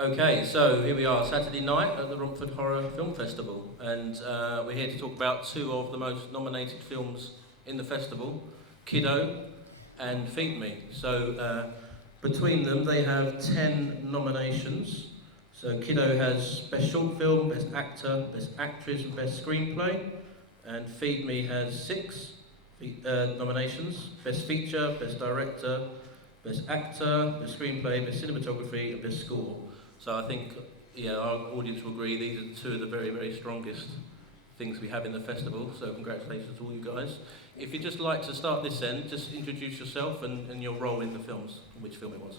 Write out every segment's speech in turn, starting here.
Okay, so here we are, Saturday night at the Romford Horror Film Festival, and we're here to talk about two of the most nominated films in the festival, Kiddo and Feed Me. So between them, they have 10 nominations. So Kiddo has Best Short Film, Best Actor, Best Actress, and Best Screenplay, and Feed Me has six nominations: Best Feature, Best Director, Best Actor, Best Screenplay, Best Cinematography, and Best Score. So I think, yeah, our audience will agree these are two of the very, very strongest things we have in the festival. So congratulations to all you guys. If you'd just like to start this end, just introduce yourself and your role in the films, which film it was.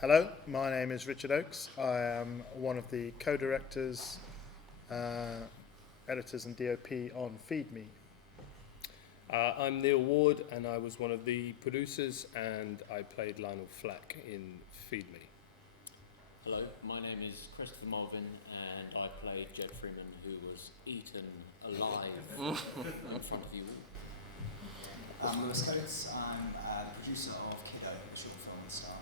Hello, my name is Richard Oakes. I am one of the co-directors, editors and DOP on Feed Me. I'm Neal Ward, and I was one of the producers, and I played Lionel Flack in Feed Me. Hello, my name is Christopher Mulvin, and I played Jed Freeman, who was eaten alive in front of you all. I'm Lewis Coates. I'm the producer of Kiddo, a short film and star.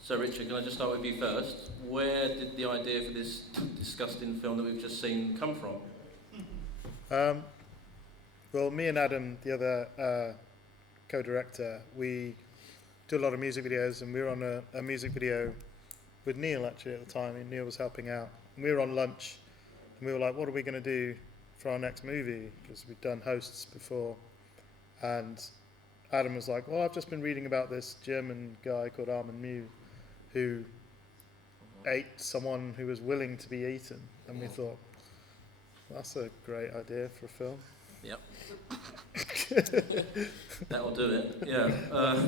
So Richard, can I just start with you first? Where did the idea for this disgusting film that we've just seen come from? Well, me and Adam, the other co-director, we do a lot of music videos, and we were on a music video with Neal actually at the time, and Neal was helping out. And we were on lunch, and we were like, what are we going to do for our next movie? Because we'd done hosts before. And Adam was like, well, I've just been reading about this German guy called Armin Mew, who ate someone who was willing to be eaten. And we thought, that's a great idea for a film. Yep. That'll do it, yeah.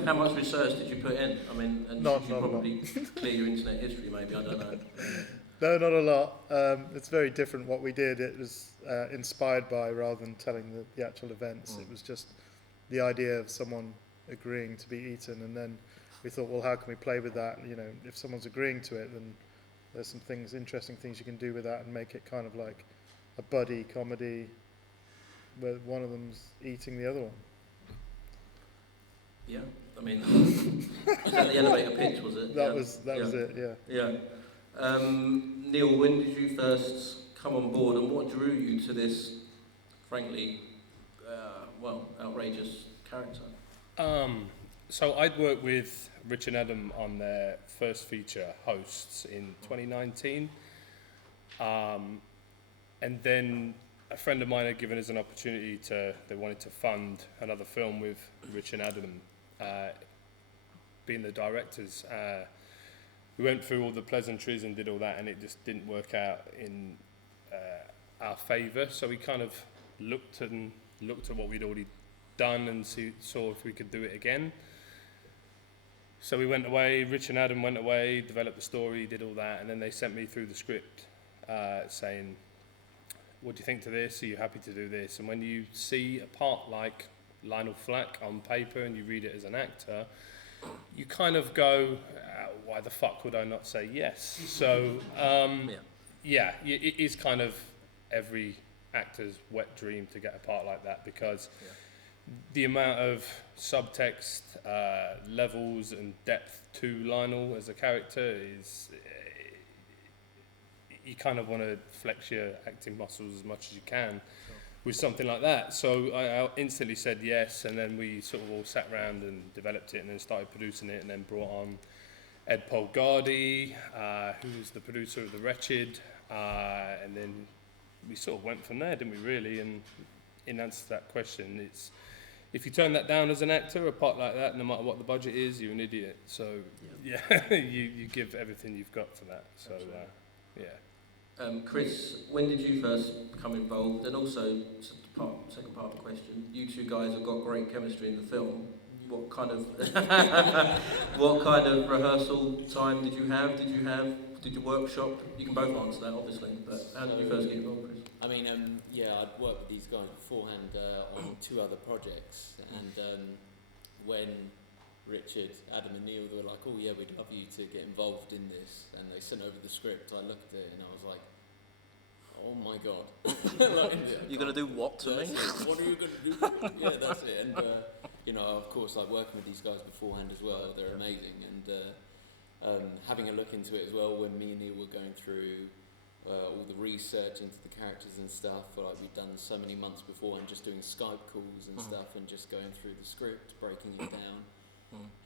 How much research did you put in? I mean, and Not did you probably clear your internet history maybe, I don't know. No, not a lot. It's very different what we did. It was inspired by, rather than telling the actual events, it was just the idea of someone agreeing to be eaten, and then we thought, well, how can we play with that? You know, if someone's agreeing to it, then there's some things, interesting things you can do with that and make it kind of like a buddy comedy where one of them's eating the other one. Yeah, I mean, was that the elevator pitch, was it? That was it, yeah. Yeah. Neal, when did you first come on board, and what drew you to this, frankly, outrageous character? So I'd worked with Rich and Adam on their first feature, Hosts, in 2019. And then a friend of mine had given us an opportunity they wanted to fund another film with Rich and Adam being the directors. We went through all the pleasantries and did all that, and it just didn't work out in our favour. So we kind of looked at what we'd already done and saw if we could do it again. So we went away, Rich and Adam went away, developed the story, did all that, and then they sent me through the script saying, what do you think to this? Are you happy to do this? And when you see a part like Lionel Flack on paper and you read it as an actor, you kind of go, why the fuck would I not say yes? So, it is kind of every actor's wet dream to get a part like that, because the amount of subtext, levels and depth to Lionel as a character is... you kind of want to flex your acting muscles as much as you can with something like that. So I instantly said yes, and then we sort of all sat around and developed it and then started producing it, and then brought on Ed Polgardi, who was the producer of The Wretched, and then we sort of went from there, didn't we, really? And in answer to that question, it's if you turn that down as an actor, a part like that, no matter what the budget is, you're an idiot. So, you give everything you've got for that. So, Chris, when did you first become involved? And also, second part of the question, you two guys have got great chemistry in the film. What kind of rehearsal time did you have? Did you workshop? You can both answer that, obviously, but how did you first get involved, Chris? I mean, I'd worked with these guys beforehand on two other projects, and when Richard, Adam and Neal, they were like, oh yeah, we'd love you to get involved in this, and they sent over the script. I looked at it and I was like, oh my god. You're going to do what to me? What are you going to do? Yeah, that's it. And of course, like working with these guys beforehand as well, they're amazing. And having a look into it as well when me and Neal were going through all the research into the characters and stuff, like we'd done so many months before, and just doing Skype calls and stuff, and just going through the script, breaking it down.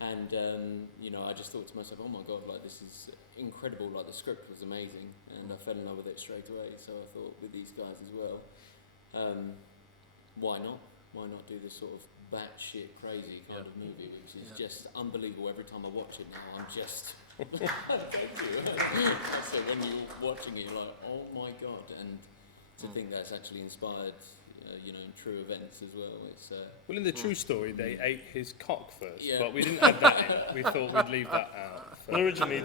And you know, I just thought to myself, oh my god, like this is incredible, like the script was amazing, and I fell in love with it straight away. So I thought, with these guys as well, why not do this sort of batshit crazy kind of movie, which is just unbelievable. Every time I watch it now, I'm just thank you. So when you're watching it, you're like, oh my god, and to think that's actually inspired, you know, in true events as well. It's well, in the true story, they ate his cock first, but we didn't add that in. We thought we'd leave that out. Well, originally,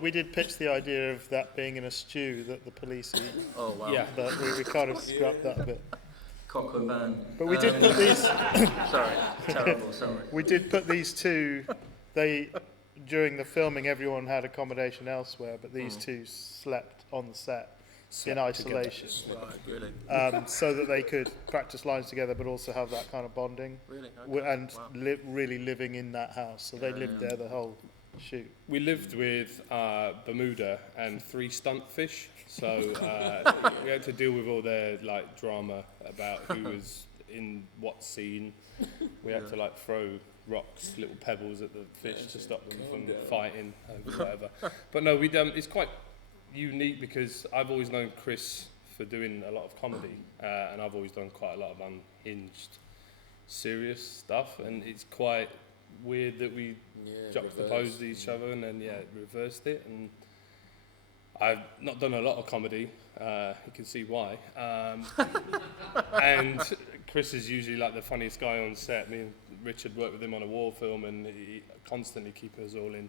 we did pitch the idea of that being in a stew that the police eat. Oh wow! Yeah. But we kind of scrapped that a bit. Cock au vin. But we did put these. Sorry, terrible. Sorry. We did put these two. During the filming, everyone had accommodation elsewhere, but these two slept on the set in isolation. Right, really. So that they could practice lines together, but also have that kind of bonding. Really? Okay. And really living in that house. So they lived there the whole shoot. We lived with Bermuda and 3 stunt fish, so we had to deal with all their like drama about who was in what scene. We had to like throw rocks, little pebbles at the fish to stop them from fighting over whatever. But no, it's quite unique because I've always known Chris for doing a lot of comedy, and I've always done quite a lot of unhinged, serious stuff, and it's quite weird that we juxtaposed each other and then reversed it. And I've not done a lot of comedy, you can see why, and Chris is usually like the funniest guy on set. Me and Richard worked with him on a war film, and he constantly keep us all in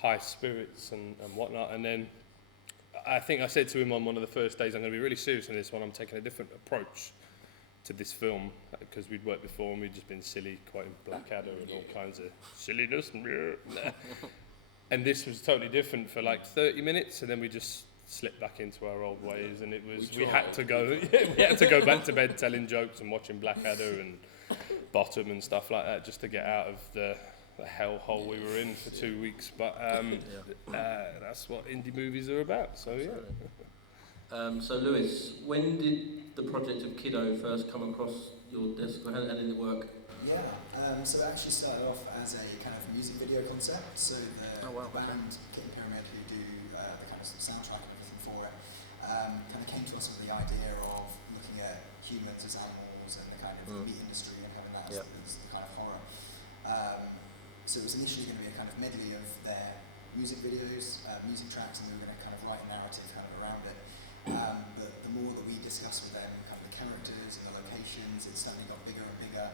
high spirits and whatnot. And then I think I said to him on one of the first days, I'm going to be really serious on this one. I'm taking a different approach to this film, because we'd worked before and we'd just been silly, quoting Blackadder and all kinds of silliness. And this was totally different for like 30 minutes, and then we just slipped back into our old ways, and it was we had to go back to bed telling jokes and watching Blackadder and Bottom and stuff like that, just to get out of the hellhole we were in for 2 weeks. But that's what indie movies are about. So So Lewis, when did the project of Kiddo first come across your desk, or how did it work? So it actually started off as a kind of music video concept. So the band Kitten Pyramid, who do the kind of soundtrack and everything for it, kind of came to us with the idea of looking at humans as animals and the kind of meat industry and having that as the kind of horror. So it was initially going to be a kind of medley of their music videos, music tracks, and we were going to kind of write a narrative kind of around it. But the more that we discussed with them, kind of the characters and the locations, it certainly got bigger and bigger.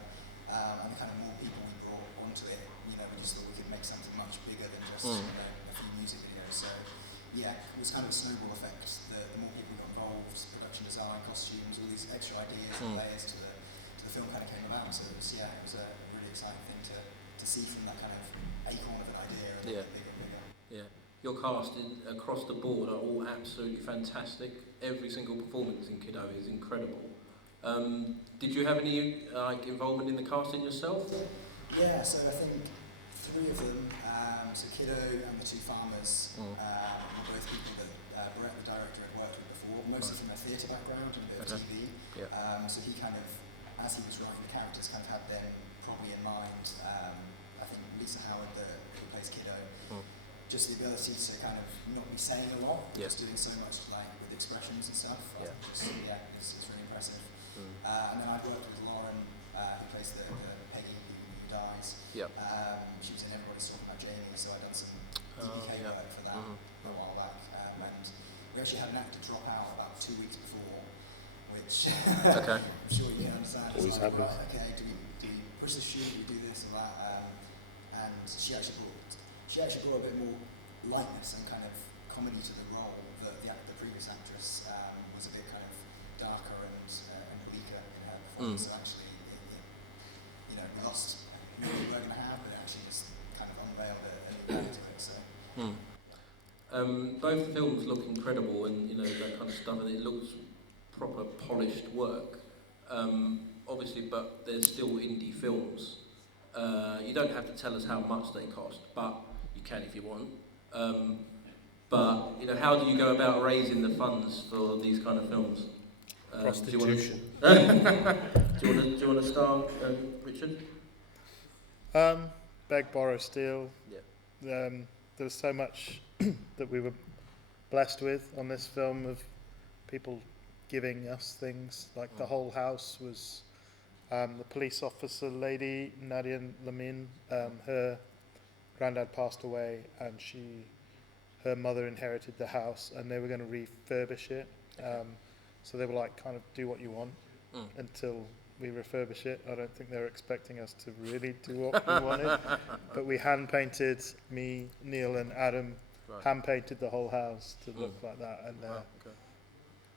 And the kind of more people we brought onto it, you know, we just thought we could make something much bigger than just a few music videos. So it was kind of a snowball effect. The more people got involved, production design, costumes, all these extra ideas and layers to the film kind of came about. So it was a really exciting thing to see from that kind of acorn of an idea and bigger and bigger. Yeah. Your cast across the board are all absolutely fantastic. Every single performance in Kiddo is incredible. Did you have any involvement in the casting yourself? Yeah, so I think 3 of them, so Kiddo and the 2 farmers, were both people that Brett, the director, had worked with before, mostly from a theatre background and a bit of TV. Yeah. So he kind of, as he was writing the characters, kind of had them probably in mind. I think Lisa Howard, who plays Kiddo, just the ability to kind of not be saying a lot, just doing so much like with expressions and stuff. It's really impressive. And then I've worked with Lauren, who plays the Peggy who dies. She was in Everybody's Talking About Jamie, so I've done some DBK work for that a while back. And we actually had an actor drop out about 2 weeks before, which I'm sure you can understand. Always happens. Well, okay, do we push the shoot, we do this and that? And she actually brought a bit more lightness and kind of comedy to the role. The previous actress was a bit kind of darker and bleaker in her performance. So actually, we lost who we were going to have, but it actually just kind of unveiled a new back to it. So. Both films look incredible, and that kind of stuff, and it looks proper polished work. Obviously, but they're still indie films. You don't have to tell us how much they cost, but you can if you want. But you know, how do you go about raising the funds for these kind of films? Prostitution. Do you want to start, Richard? Beg, borrow, steal. Yeah. There was so much that we were blessed with on this film of people giving us things. Like the whole house was the police officer lady, Nadia Lamin. Her granddad passed away, and her mother inherited the house, and they were going to refurbish it. So they were like, kind of do what you want until we refurbish it. I don't think they were expecting us to really do what we wanted. But we hand-painted, me, Neal and Adam, hand-painted the whole house to look like that. And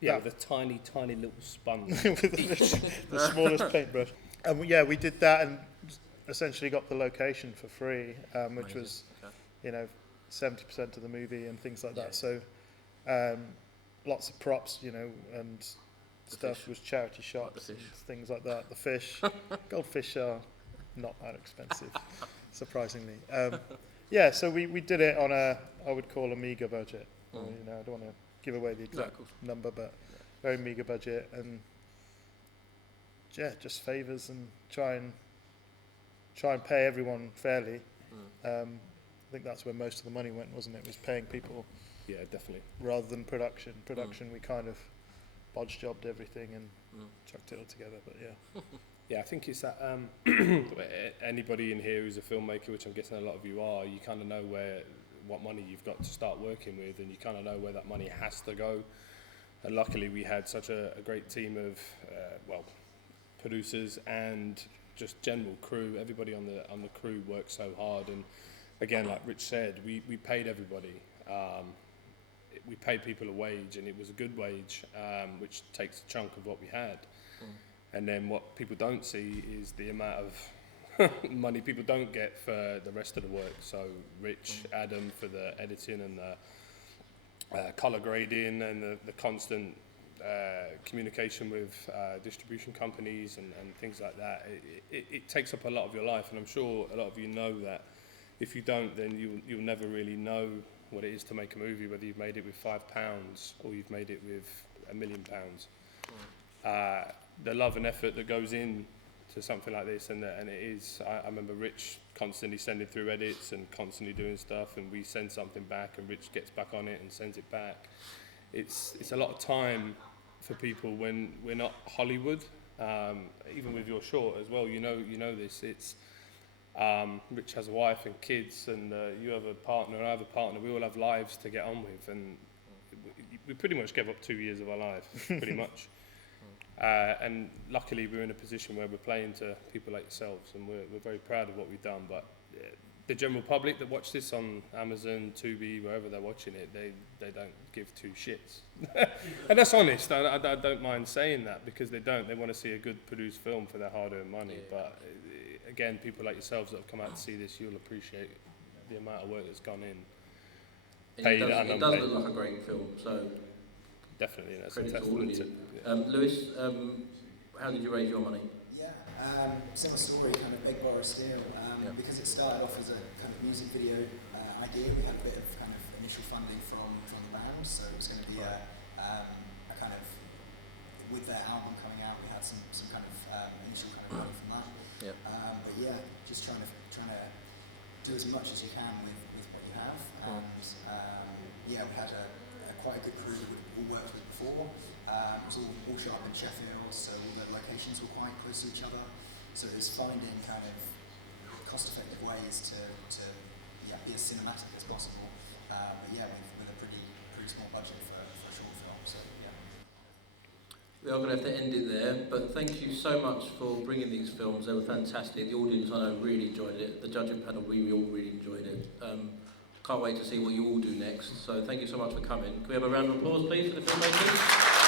Yeah, with a tiny, tiny little sponge. with the smallest paintbrush. And we did that and essentially got the location for free, which was, 70% of the movie and things like that. So lots of props, and stuff was charity shops and things like that. The fish, goldfish are not that expensive, surprisingly. So we did it on I would call a meager budget. I don't want to give away the exact number, but very meager budget, and just favours and try and pay everyone fairly. I think that's where most of the money went, wasn't it? It was paying people. Yeah, definitely. Rather than production. We kind of bodge jobbed everything and chucked it all together. But Yeah, I think it's that anybody in here who's a filmmaker, which I'm guessing a lot of you are, you kind of know what money you've got to start working with, and you kind of know where that money has to go. And luckily we had such a great team of producers and just general crew. Everybody on the crew worked so hard, and again, like Rich said, we paid everybody. We paid people a wage, and it was a good wage, which takes a chunk of what we had. And then what people don't see is the amount of money people don't get for the rest of the work. So Rich, Adam for the editing and the colour grading and the constant communication with distribution companies and things like that. It takes up a lot of your life, and I'm sure a lot of you know that. If you don't, then you'll never really know what it is to make a movie, whether you've made it with £5 or you've made it with £1 million. The love and effort that goes in to something like this, and it is. I remember Rich constantly sending through edits and constantly doing stuff, and we send something back, and Rich gets back on it and sends it back. It's a lot of time for people when we're not Hollywood. Even with your short as well, you know this. It's Rich has a wife and kids, and you have a partner, and I have a partner. We all have lives to get on with, and we pretty much gave up 2 years of our life, pretty much. And luckily we're in a position where we're playing to people like yourselves, and we're very proud of what we've done. But the general public that watch this on Amazon, Tubi, wherever they're watching it, they don't give two shits. And that's honest. I don't mind saying that, because they don't. They want to see a good produced film for their hard-earned money. But again, people like yourselves that have come out to see this, you'll appreciate the amount of work that's gone in. It does look like a great film, so definitely, that's credit a to all of testament you. Lewis, how did you raise your money? Similar story, kind of beg, borrow, steal. Because it started off as a kind of music video idea, we had a bit of kind of initial funding from the band, so it was going to be a kind of, with their album coming out, we had some kind of initial kind of money from that. Just trying to do as much as you can with what you have. We had quite a good crew that we'd all worked with before. It was all shot up in Sheffield, so all the locations were quite close to each other. So it was finding kind of cost-effective ways to be as cinematic as possible. With a pretty small budget for a short film. So We are going to have to end it there, but thank you so much for bringing these films. They were fantastic. The audience, I know, really enjoyed it. The judging panel, we all really enjoyed it. Can't wait to see what you all do next. So thank you so much for coming. Can we have a round of applause, please, for the filmmakers?